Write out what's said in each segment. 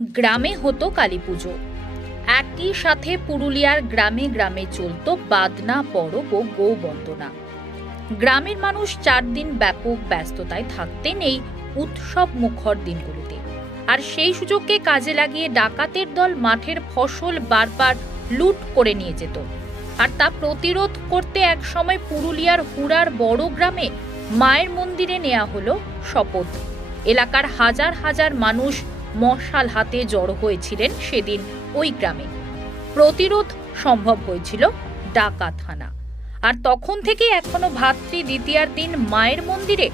গ্রামে হতো কালী পুজো। একই সাথে পুরুলিয়ার গ্রামে গ্রামে চলতো বাদনা পরব ও গৌবন্দনা। গ্রামের মানুষ 4 দিন ব্যাপক ব্যস্ততায় থাকতেন এই উৎসব মুখর দিনগুলোতে। আর সেই সুযোগকে কাজে লাগিয়ে ডাকাতের দল মাঠের ফসল বারবার লুট করে নিয়ে যেত। আর তা প্রতিরোধ করতে একসময় পুরুলিয়ার হুড়ার বড় গ্রামে মায়ের মন্দিরে নেওয়া হলো শপথ। এলাকার হাজার হাজার মানুষ মশাল হাতে জড়ো হয়েছিলেন সেদিন ওই গ্রামে। প্রতিরোধ সম্ভব হয়েছিল ডাকাত হানা। আর তখন থেকে এখনো ভাতৃ দ্বিতীয়ার দিন মায়ের মন্দিরে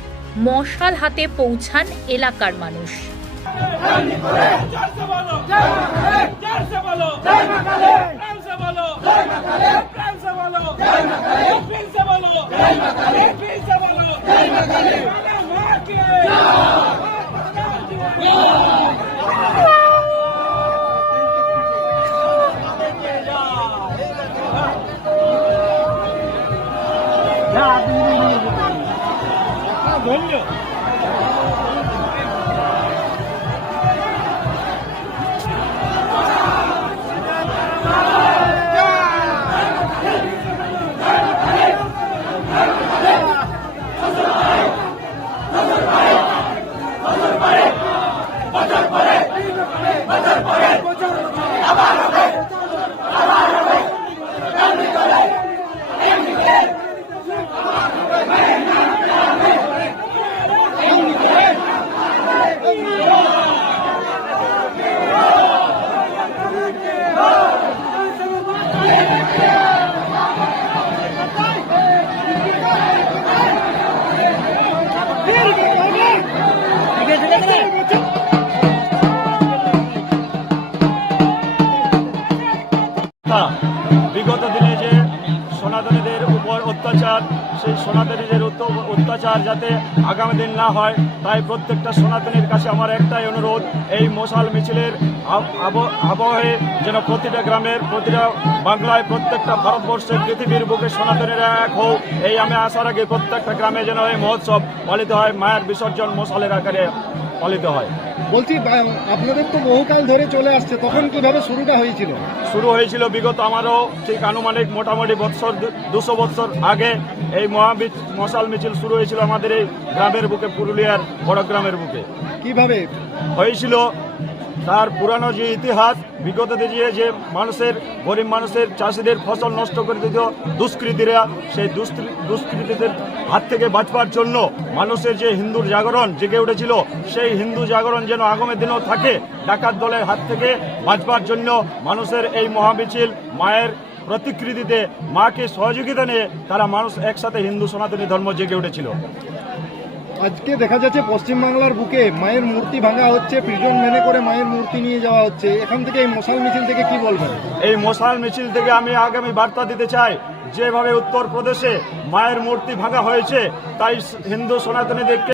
মশাল হাতে পৌঁছান এলাকার মানুষ। বিগত দিনে যে সনাতনীদের উপর অত্যাচার, সেই সনাতনীদের অত্যাচার যাতে আগামী দিন না হয়, তাই প্রত্যেকটা সনাতনীর কাছে আমার একটাই অনুরোধ, এই মশাল মিছিলের আবহে যেন প্রতিটা গ্রামের, প্রতিটা বাংলায়, প্রত্যেকটা ভারতবর্ষের পৃথিবীর বুকে সনাতনীরা এক হোক। এই আমি আসার আগে প্রত্যেকটা গ্রামে যেন এই মহোৎসব পালিত হয়, মায়ের বিসর্জন মশালের আকারে পালিত হয়। বলছি, আপনাদের তো বহুকাল ধরে চলে আসছে, তখন কিভাবে শুরুটা হয়েছিল? শুরু হয়েছিল বিগত আমারও ঠিক আনুমানিক মোটামুটি 200 বছর আগে এই মশাল মিছিল শুরু হয়েছিল আমাদের এই গ্রামের বুকে, পুরুলিয়ার বড় গ্রামের বুকে। কিভাবে হয়েছিল তার পুরানো যে ইতিহাস, বিগত দিয়ে যে মানুষের, গরিব মানুষের, চাষিদের ফসল নষ্ট করে দিত দুষ্কৃতীরা, সেই দুষ্কৃতীদের হাত থেকে বাঁচবার জন্য মানুষের যে হিন্দুর জাগরণ জেগে উঠেছিল, সেই হিন্দু জাগরণ যেন আগামী দিনেও থাকে। ডাকাত দলের হাত থেকে বাঁচবার জন্য মানুষের এই মহামিছিল মায়ের প্রতিকৃতিতে মাকে সহযোগিতা নিয়ে তারা মানুষ একসাথে হিন্দু সনাতনী ধর্ম জেগে উঠেছিল। আজকে দেখা যাচ্ছে পশ্চিমবাংলার বুকে মায়ের মূর্তি ভাঙা হচ্ছে, প্রিজন মেনে করে মায়ের মূর্তি নিয়ে যাওয়া হচ্ছে। এখান থেকে এই মশাল মিছিল থেকে কি বলবেন? এই মশাল মিছিল থেকে আমি আগামী বার্তা দিতে চাই, যেভাবে উত্তরপ্রদেশে মায়ের মূর্তি ভাঙা হয়েছে, তাই হিন্দু সনাতনীদেরকে